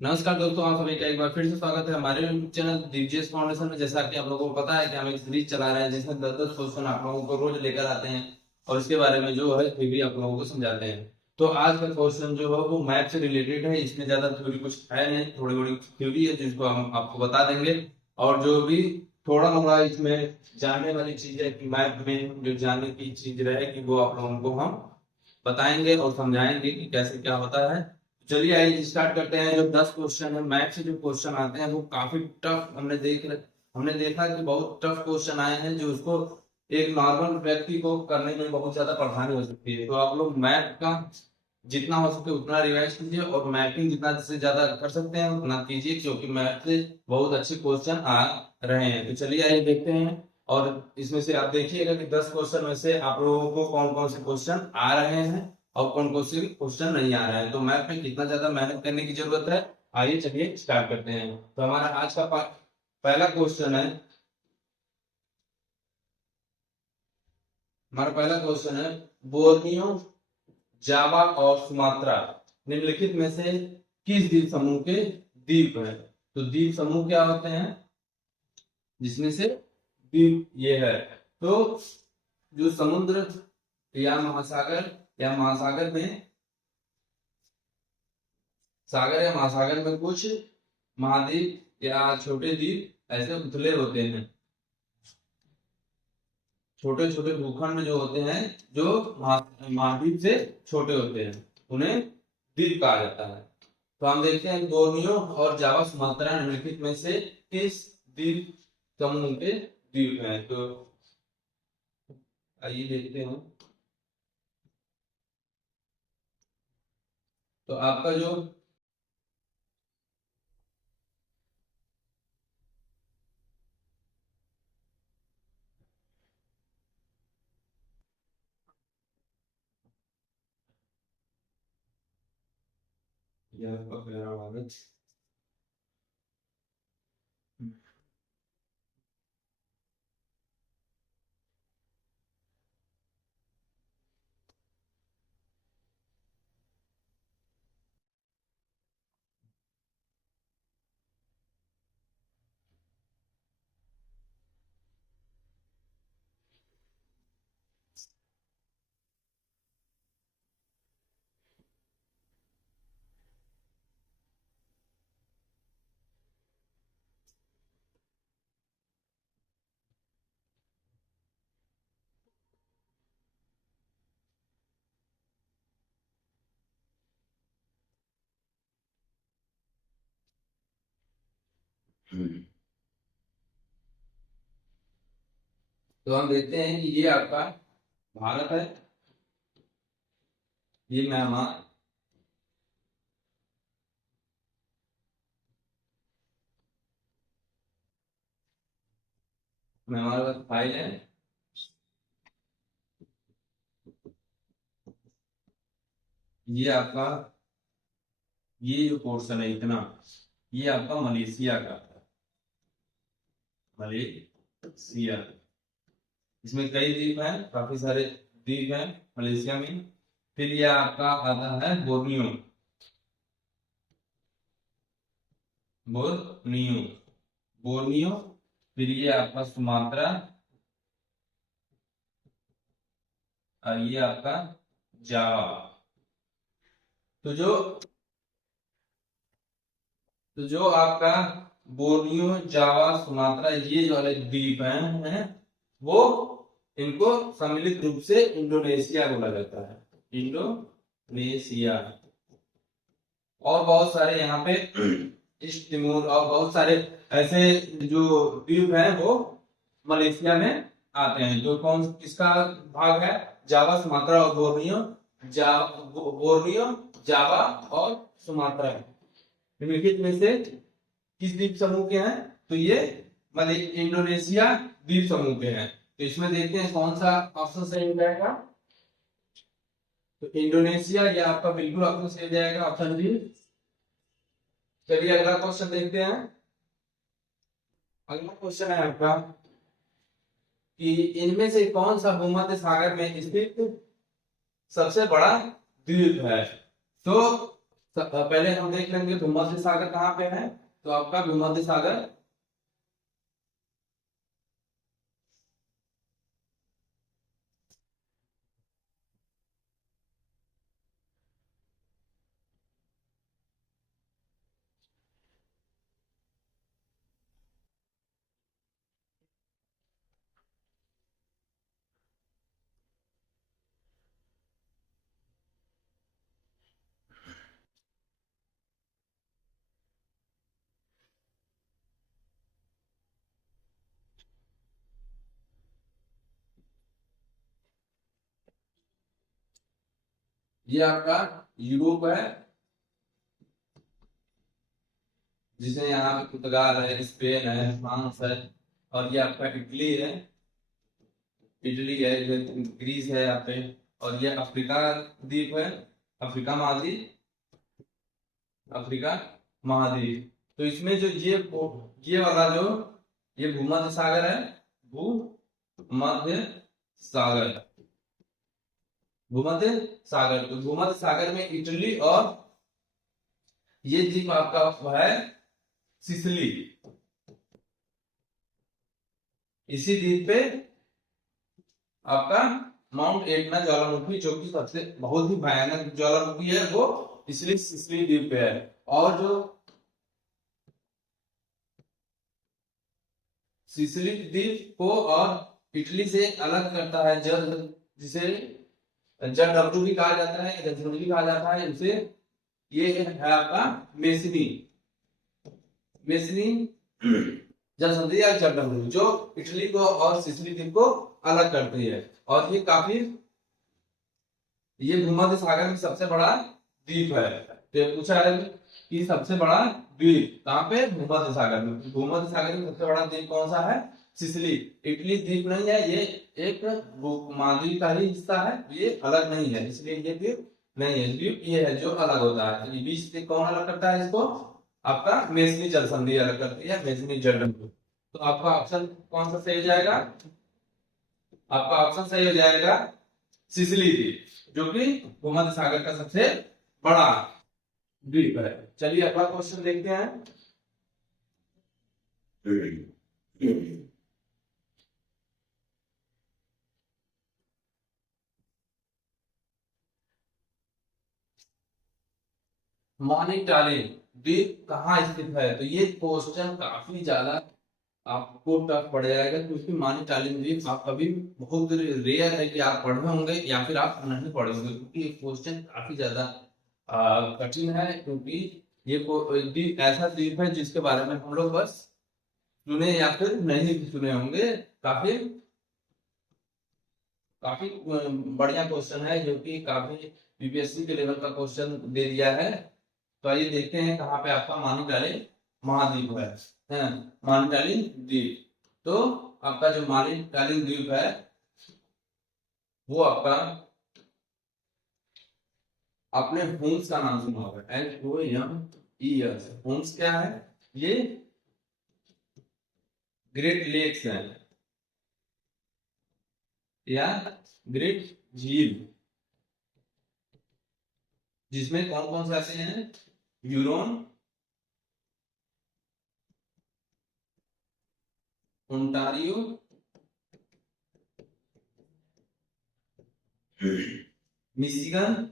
नमस्कार दोस्तों, आप सभी का एक बार फिर से स्वागत है हमारे चैनल दीपजीएस फाउंडेशन में। जैसा कि आप लोगों को पता है कि हम एक सीरीज चला रहे हैं जिसमें 10-10 क्वेश्चन आप लोगों को रोज लेकर आते हैं और इसके बारे में जो है थ्योरी आप लोगों को समझाते हैं। तो आज का क्वेश्चन जो है वो मैथ से रिलेटेड है। इसमें ज्यादा थ्योरी कुछ है नहीं, थोड़ी बड़ी थ्योरी है जिसको हम आपको बता देंगे। और जो भी थोड़ा मोड़ा इसमें जानने वाली चीज है कि मैथ में जो जानने की चीज रहेगी वो आप लोगों को हम बताएंगे और समझाएंगे कि कैसे क्या होता है। चलिए आइए स्टार्ट करते हैं। जो 10 क्वेश्चन है मैथ से जो क्वेश्चन आते हैं वो काफी टफ हमने देखा कि बहुत टफ क्वेश्चन आए हैं जो उसको एक नॉर्मल व्यक्ति को करने में बहुत ज्यादा परेशानी हो सकती है। तो आप लोग मैथ का जितना हो सके उतना रिवाइज कीजिए और मैथिंग जितना से ज्यादा कर सकते हैं उतना कीजिए, क्योंकि मैथ से बहुत अच्छे क्वेश्चन आ रहे हैं। तो चलिए आइए देखते हैं। और इसमें से आप देखिएगा कि 10 क्वेश्चन में से आप लोगों को कौन कौन से क्वेश्चन आ रहे हैं और कौन कौन से क्वेश्चन नहीं आ रहे हैं, तो मैथ में कितना ज्यादा मेहनत करने की जरूरत है। आइए चलिए स्टार्ट करते हैं। तो हमारा आज का पहला क्वेश्चन है। हमारा पहला क्वेश्चन है, बोर्नियो, जावा और सुमात्रा निम्नलिखित में से किस द्वीप समूह के द्वीप हैं। तो द्वीप समूह क्या होते हैं, जिसमें से द्वीप ये है। तो जो समुद्र या महासागर में सागर या महासागर में कुछ महाद्वीप या छोटे द्वीप ऐसे उथले होते हैं। छोटे छोटे भूखंड जो होते हैं जो महाद्वीप से छोटे होते हैं उन्हें द्वीप कहा जाता है। तो हम देखते हैं बोर्नियो और जावा सुमात्रा निम्नलिखित में से किस द्वीप समूह के द्वीप हैं। तो आइए देखते हैं। तो आपका जो यह आपका पहला वाला तो हम देखते हैं कि ये आपका भारत है, ये म्यांमार, म्यांमार का फाइल है, ये आपका ये जो पोर्शन है इतना, ये आपका मलेशिया का, मलेशिया। इसमें कई द्वीप हैं, काफी सारे द्वीप हैं मलेशिया में। फिर ये आपका आता है बोर्नियो, बोर्नियो, बोर्नियो। फिर ये आपका सुमात्रा और ये आपका जावा। तो जो तो जो आपका बोर्नियो, जावा, सुमात्रा ये जो वाले द्वीप हैं वो इनको सम्मिलित रूप से इंडोनेशिया बोला जाता है, इंडोनेशिया। और बहुत सारे यहाँ पे ईस्ट तिमोर और बहुत सारे ऐसे जो द्वीप हैं वो मलेशिया में आते हैं। जो कौन किसका भाग है, जावा, सुमात्रा और बोर्नियो। बोर्नियो, जावा और सुमात्रा निम्नलिखित में से किस द्वीप समूह के हैं। तो ये इंडोनेशिया द्वीप समूह के हैं। तो इसमें देखते हैं कौन सा ऑप्शन सही हो जाएगा। तो इंडोनेशिया ये आपका बिल्कुल ऑप्शन सही हो जाएगा, ऑप्शन बी। चलिए अगला क्वेश्चन देखते हैं। अगला क्वेश्चन है आपका कि इनमें से कौन सा भूमध्य सागर में स्थित सबसे बड़ा द्वीप है। तो पहले हम देख लेंगे भूमध्य सागर कहाँ पे है। तो आपका भूमध्य सागर ये आपका यूरोप है, जिसमें यहाँ पे पुर्तगाल है, स्पेन है, फ्रांस है, और ये आपका इटली है। इटली है, ग्रीस है यहाँ पे। और ये अफ्रीका द्वीप है, अफ्रीका महाद्वीप, अफ्रीका महाद्वीप। तो इसमें जो ये वाला जो ये भूमध्य सागर है, भूमध्य सागर, भूमध्य सागर। तो भूमध्य सागर में इटली और ये द्वीप आपका है सिसिली। इसी द्वीप पे आपका माउंट एटना ज्वालामुखी, जो कि सबसे बहुत ही भयानक ज्वालामुखी है, वो इसलिए सिसिली द्वीप पे है। और जो सिसिली द्वीप को और इटली से अलग करता है जल, जिसे जल डब्ल्यू भी कहा जाता है, जल भी कहा जाता है उसे, ये है आपका मेसनी, मेसनी जल संधि या जल डब्ल्यू, जो इटली को और सिसिली द्वीप को अलग करती है। और ये काफी, ये भूमध्य सागर में सबसे बड़ा द्वीप है। तो ये पूछा है कि सबसे बड़ा द्वीप कहाँ पे, भूमध्य सागर में। भूमध्य सागर में सबसे बड़ा द्वीप कौन सा है, सिसिली। इटली द्वीप नहीं है, ये एक महाद्वीप का ही हिस्सा है, ये अलग नहीं है, इसलिए ये द्वीप नहीं है। द्वीप ये है जो अलग होता है। तो बीच से कौन अलग करता है इसको, आपका मेसनी जल संधि अलग करती है, मेसनी जल डब्ल्यू। तो आपका ऑप्शन कौन सा सही हो जाएगा, आपका ऑप्शन सही हो जाएगा सिसिली द्वीप, जो कि भूमध्य सागर का सबसे बड़ा द्वीप है। चलिए अगला क्वेश्चन देखते हैं। मॉनिटरिंग द्वीप कहाँ स्थित है। तो ये क्वेश्चन काफी ज्यादा आपको टफ पड़ जाएगा, क्योंकि मॉनिटरिंग द्वीप आप कभी, बहुत रेयर है कि आप पढ़े होंगे या फिर आप नहीं पढ़े होंगे, क्योंकि ये क्वेश्चन काफी ज्यादा कठिन है। क्योंकि ये द्वीप ऐसा द्वीप है जिसके बारे में हम लोग बस सुने या फिर नहीं भी सुने होंगे। काफी काफी बढ़िया क्वेश्चन है, जो कि काफी यूपीएससी के लेवल का क्वेश्चन दे दिया है। तो आइए देखते हैं कहाँ पे आपका मानिटाली महाद्वीप है, मानिटाली द्वीप। तो आपका जो मानिटाली द्वीप है वो आपका, आपने होम्स का नाम सुना होगा, HOMES। होम्स क्या है, ये ग्रेट लेक्स है या ग्रेट झील, जिसमें कौन कौन से आते हैं, ह्यूरोन, ओंटारियो, मिशिगन,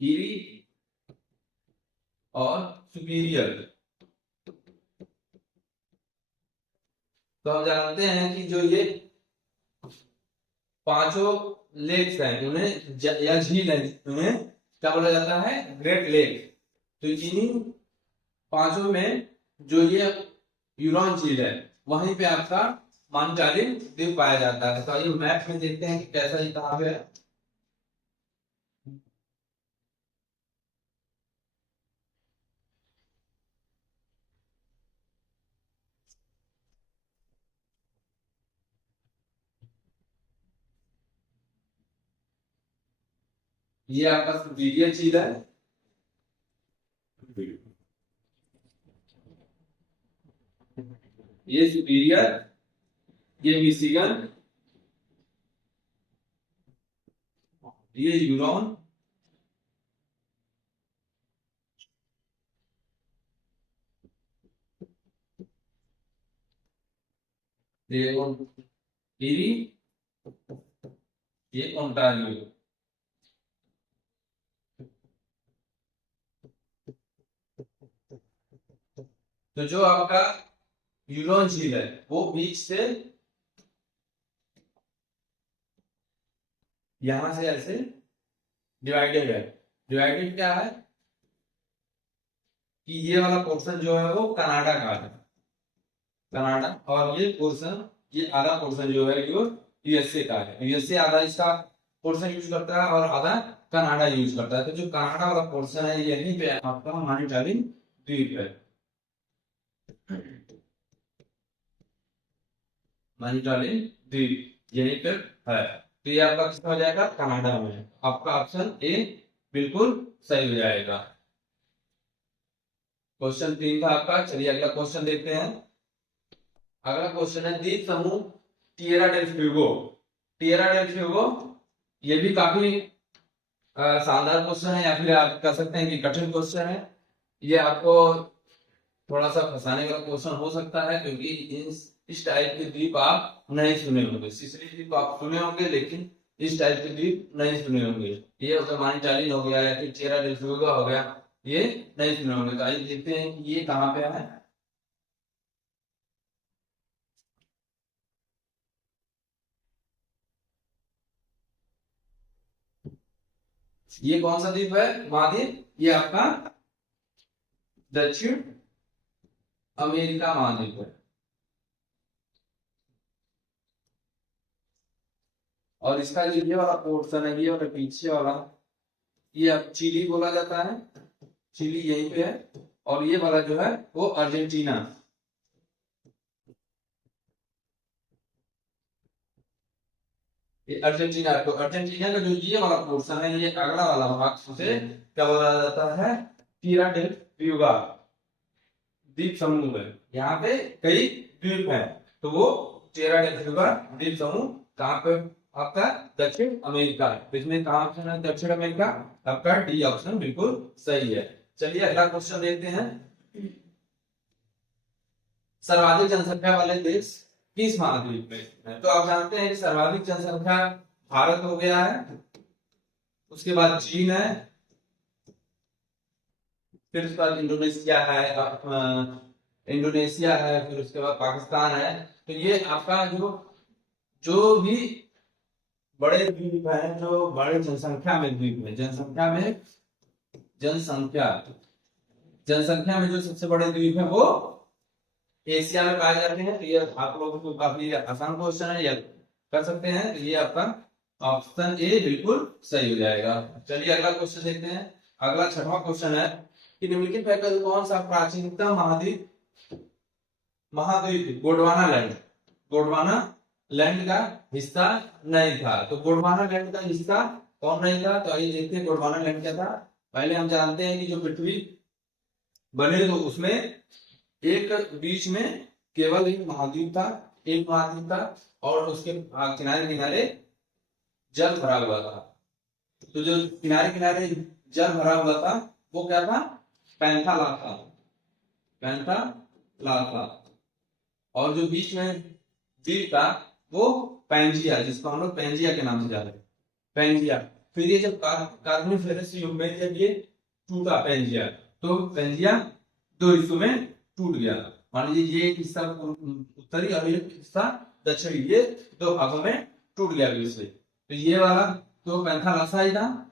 ईरी और सुपीरियर। तो हम जानते हैं कि जो ये पांचों लेक्स हैं उन्हें या झील है, उन्हें क्या बोला जाता है, ग्रेट लेक। तो इन्हीं पांचों में जो ये ह्यूरोन झील है, वहीं पे आपका मानचालिन द्वीप पाया जाता है। तो आइए मैप में देखते हैं कि कैसा ये कहाँ पे है। ये आपका सुपीरियर झील है, ये सुपीरियर, ये मिशिगन, ये यूरोन, ये ईरी, ये ओंटारियो। तो जो आपका यूरोन झील है वो बीच से यहां से ऐसे डिवाइडेड है। डिवाइडेड क्या है कि ये वाला पोर्शन जो है वो कनाडा का है, कनाडा, और ये पोर्शन, ये आधा पोर्शन जो है वो यूएसए का है। यूएसए आधा इसका पोर्शन यूज करता है और आधा कनाडा यूज करता है। तो जो कनाडा वाला पोर्शन है यहीं पे आपका मॉनिटरिंग द्वीप है, मॉनिटरिंग द्वीप यहीं पे है। तो ये आपका कितना हो जाएगा, कनाडा में। आपका ऑप्शन ए बिल्कुल सही हो जाएगा। क्वेश्चन 3 था आपका। चलिए अगला क्वेश्चन देखते हैं। अगला क्वेश्चन है द्वीप समूह Tierra del Fuego. Tierra del Fuego ये भी काफी शानदार क्वेश्चन है, या फिर आप कह सकते हैं कि कठिन क्वेश्चन है। ये आपको थोड़ा सा फंसाने वाला क्वेश्चन हो सकता है, क्योंकि इस टाइप के द्वीप आप नहीं सुने होंगे। सिसिली द्वीप आप सुने होंगे, लेकिन इस टाइप के द्वीप नहीं सुने होंगे। ये मॉनिटरिंग हो गया या फिर टिएरा डेल फ्यूगो हो गया, ये नहीं सुने होंगे। तो आइए देखते हैं कि ये कहाँ पे है। ये कौन सा द्वीप है, महाद्वीप? ये आपका दक्षिण अमेरिका महाद्वीप है। और इसका जो ये वाला पोर्शन है, ये वाला पीछे वाला, ये अब चिली बोला जाता है। चिली यहीं पे है। और ये वाला जो है वो अर्जेंटीना। ये अर्जेंटीना, तो अर्जेंटीना का जो ये वाला पोर्शन है, ये अगला वाला भाग, उसे क्या बोला जाता है, टीरा डेल फ्यूगा द्वीप समूह है। यहाँ पे कई द्वीप है, तो वो टीरा डेल फ्यूगा द्वीप समूह कहाँ पे आपका, दक्षिण अमेरिका है। तो इसमें कहाँ ऑप्शन है, दक्षिण अमेरिका। आपका डी ऑप्शन बिल्कुल सही है। चलिए अगला क्वेश्चन देखते हैं। सर्वाधिक जनसंख्या वाले देश किस महाद्वीप में है? तो आप जानते हैं कि सर्वाधिक जनसंख्या भारत हो गया है, उसके बाद चीन है, फिर उसके बाद इंडोनेशिया है, इंडोनेशिया है, फिर उसके बाद पाकिस्तान है। तो ये आपका जो जो भी बड़े द्वीप हैं, जो बड़े जनसंख्या में द्वीप है, जनसंख्या में जो सबसे बड़े द्वीप है वो एशिया में पाए जाते हैं। तो ये आप लोगों को काफी आसान क्वेश्चन है, ये कर सकते हैं। तो ये आपका ऑप्शन ए बिल्कुल सही हो जाएगा। चलिए अगला क्वेश्चन देखते हैं। अगला 6वां क्वेश्चन है कि निम्नलिखित में से कौन सा प्राचीनतम महाद्वीप गोंडवाना लैंड का हिस्सा नहीं था? तो गोंडवाना लैंड का हिस्सा कौन नहीं था? तो आइए देखते हैं गोंडवाना लैंड क्या था। पहले हम जानते हैं कि जो पृथ्वी बने तो उसमें एक बीच में केवल एक महाद्वीप था, और उसके किनारे किनारे जल भरा हुआ था। तो जो किनारे किनारे जल भरा हुआ था वो क्या था, पैंथाला था। और जो बीच में द्वीप था वो पैंजिया, जिसको हम लोग पैंजिया के नाम से जानते हैं, पैंजिया। फिर ये जब कार्बोनिफेरस युग में जब ये टूटा पैंजिया, तो पैंजिया दो हिस्सों में टूट गया। मान लीजिए ये एक हिस्सा उत्तरी और एक हिस्सा दक्षिणी, ये दो भागों में टूट गया इससे। तो ये वाला तो पैंथालासा ही था,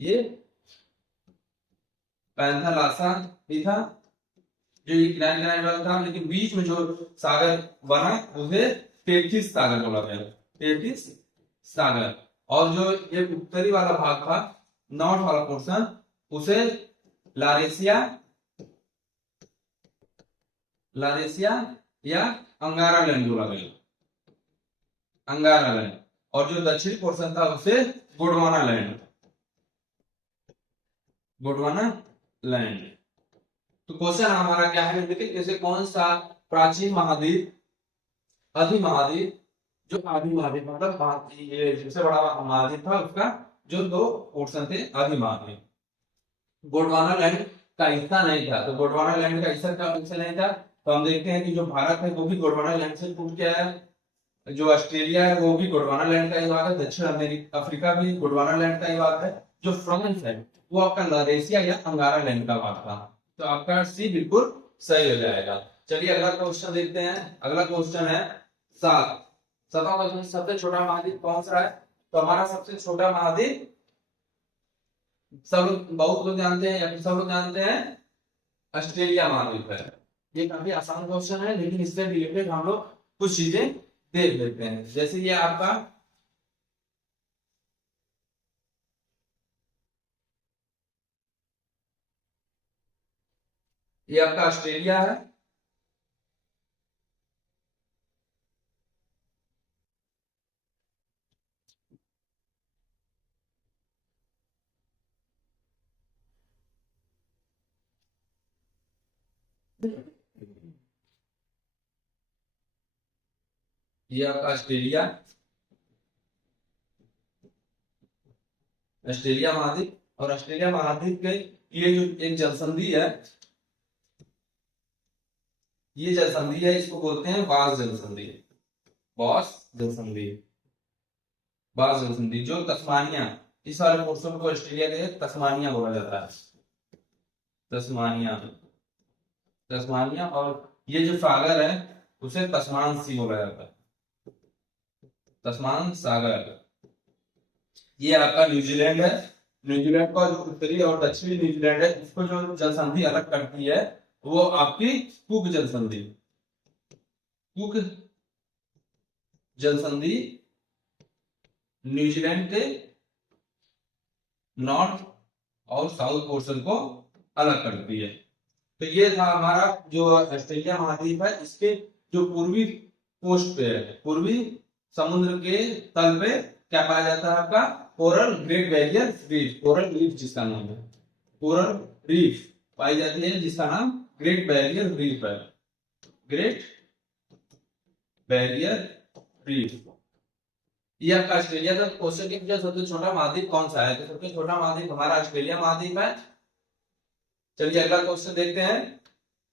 ये पैंथालासा ही था जो ये किनारे किनारे वाला था। लेकिन बीच में जो सागर बना उसे टेथिस सागर बोला गया, टेथिस सागर। और जो ये उत्तरी वाला भाग था, नॉर्थ वाला पोर्शन, उसे लारेशिया या अंगारा लैंड बोला गया, अंगारा लैंड। और जो दक्षिणी पोर्शन था उसे गोंडवाना लैंड। तो क्वेश्चन हमारा क्या है, देखिए जैसे कौन सा प्राचीन महाद्वीप, अधिमहाद्वीप जो आदि महाद्वीप मतलब ये सबसे बड़ा महाद्वीप था उसका जो दो पोर्शन थे आदि महाद्वीप। गोंडवाना लैंड का हिस्सा नहीं था, तो गोंडवाना लैंड का हिस्सा नहीं था, तो हम देखते हैं कि जो भारत है वो भी गोंडवाना लैंड से टूट गया है। जो ऑस्ट्रेलिया है वो भी गोंडवाना लैंड का ही भाग है। दक्षिण अमेरिका अफ्रीका भी गोंडवाना लैंड का ही भाग है। जो फ्रांस है वो आपका लारेशिया या अंगारा लैंड का भाग था। तो आपका सी बिल्कुल सही हो जाएगा। चलिए अगला क्वेश्चन देखते हैं। अगला क्वेश्चन है सात। सातवां क्वेश्चन, सबसे छोटा महाद्वीप कौन सा है? तो हमारा सबसे छोटा महाद्वीप सब लोग, बहुत लोग जानते हैं या फिर सब लोग जानते हैं, ऑस्ट्रेलिया महाद्वीप है। ये काफी आसान क्वेश्चन है, लेकिन इससे रिलेटेड हम लोग कुछ चीजें देख लेते हैं। जैसे ये आपका ये आपका ऑस्ट्रेलिया है। ये आपका ऑस्ट्रेलिया, ऑस्ट्रेलिया महाद्वीप। और ऑस्ट्रेलिया महाद्वीप के ये जो एक जलसंधि है, ये जलसंधि है, इसको बोलते हैं बास जलसंधि। बास जलसंधि, बास जलसंधि जो तस्मानिया, इस वाले पोर्शन को ऑस्ट्रेलिया के तस्मानिया बोला जाता है। Tasmania, Tasmania. और ये जो सागर है उसे तस्मान सी बोला जाता है, तस्मान सागर। ये आपका न्यूजीलैंड है। न्यूजीलैंड का जो उत्तरी और दक्षिणी न्यूजीलैंड है, इसको जो जलसंधि अलग करती है वो आपकी कुक जलसंधि, कुक जलसंधि न्यूजीलैंड के नॉर्थ और साउथ पोर्शन को अलग करती है। तो ये था हमारा जो ऑस्ट्रेलिया महाद्वीप है, इसके जो पूर्वी पोस्ट पे है, पूर्वी समुद्र के तल पे क्या पाया जाता है? आपका coral great barrier reef, coral reef जिसका नाम है, कोरल रीफ पाई जाती है जिसका नाम ग्रेट बैरियर रीफ है, ग्रेट बैरियर रीफ। ये आपका ऑस्ट्रेलिया का क्वेश्चन के पूछा सबसे छोटा महाद्वीप कौन सा है? तो सबसे छोटा महाद्वीप हमारा ऑस्ट्रेलिया महाद्वीप है। चलिए अगला क्वेश्चन देखते हैं।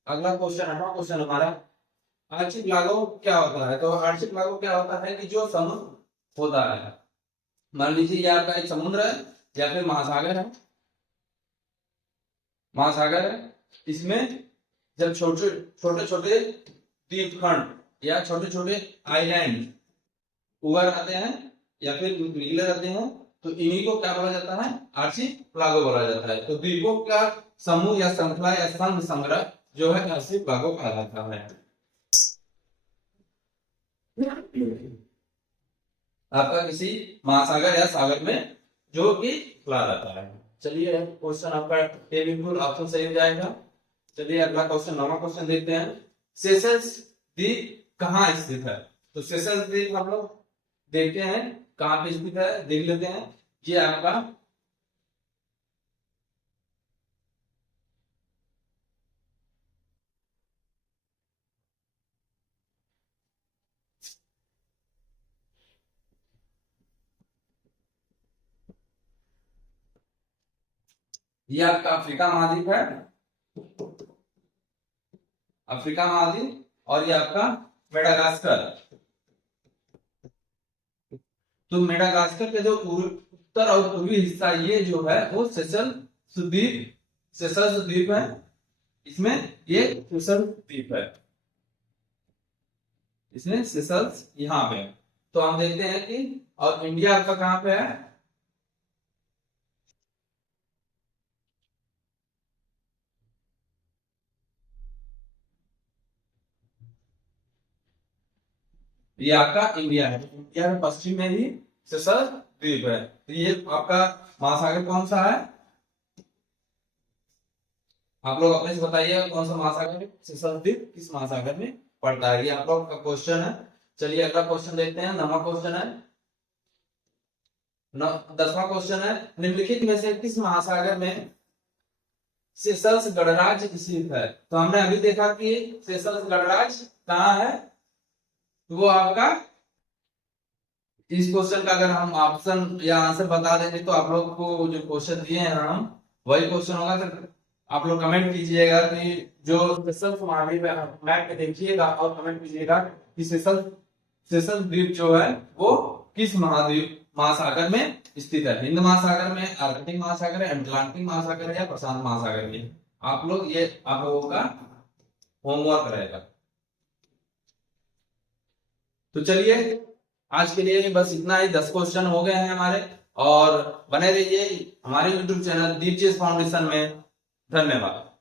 अगला क्वेश्चन, 8वां क्वेश्चन हमारा, आर्चिपेलागो क्या होता है? तो आर्चिपेलागो क्या होता है कि जो समुद्र होता है, मान लीजिए ये आपका एक समुद्र है या फिर महासागर है, महासागर है, इसमें जब छोटे छोटे छोटे द्वीप खंड या छोटे छोटे आइलैंड उभर आते हैं या फिर निकले रहते हैं, तो इन्हीं को क्या बोला जाता है? आर्चिपेलागो बोला जाता है। तो द्वीपों का समूह या श्रृंखला या संघ संग्रह जो है आर्चिपेलागो कहलाता है। आपका किसी महासागर या सागर में जो कि खुला रहता है। चलिए क्वेश्चन आपका ए बिल्कुल ऑप्शन सही हो जाएगा। चलिए अगला क्वेश्चन, 9वां क्वेश्चन देखते हैं। सेशल्स द्वीप कहाँ स्थित है? तो सेशल्स द्वीप हम लोग देखते हैं कहाँ पे स्थित है, देख लेते हैं। ये आपका ये आपका अफ्रीका महाद्वीप है, अफ्रीका महाद्वीप। और ये आपका मेडागास्कर। तो मेडागास्कर के जो उत्तर और पूर्वी हिस्सा ये जो है वो सेशल्स द्वीप, सेशल्स द्वीप है, इसमें ये सेशल्स द्वीप है, इसमें सेशल्स यहाँ पे। तो हम देखते हैं कि और इंडिया आपका कहाँ पे है? ये आपका इंडिया है। इंडिया में पश्चिम में ही सेशल्स द्वीप है। तो ये आपका महासागर कौन सा है? आप लोग अपने से बताइए कौन सा महासागर है? सेशल्स द्वीप किस महासागर में पड़ता है? ये आप लोग का क्वेश्चन है। चलिए अगला क्वेश्चन देखते हैं। 9वां क्वेश्चन है, 10वां क्वेश्चन है, निम्नलिखित में से किस महासागर में सेशल्स गणराज्य स्थित है? तो हमने अभी देखा कि सेशल्स गणराज्य कहाँ है, वो आपका इस क्वेश्चन का अगर हम ऑप्शन या आंसर बता देंगे तो आप लोग को जो क्वेश्चन दिए हैं हम वही क्वेश्चन होगा। तो आप लोग कमेंट कीजिएगा कि जो सेशल्स महाद्वीप है मैप में देखिएगा और कमेंट कीजिएगा कि सेशल्स द्वीप जो है वो किस महाद्वीप महासागर में स्थित है। हिंद महासागर में, आर्कटिक महासागर है, अटलांटिक महासागर है या प्रशांत महासागर में। आप लोग ये आप लोगों का होमवर्क रहेगा। तो चलिए आज के लिए बस इतना ही, 10 क्वेश्चन हो गए हैं हमारे। और बने रहिए हमारे YouTube चैनल दीप चेस फाउंडेशन में। धन्यवाद।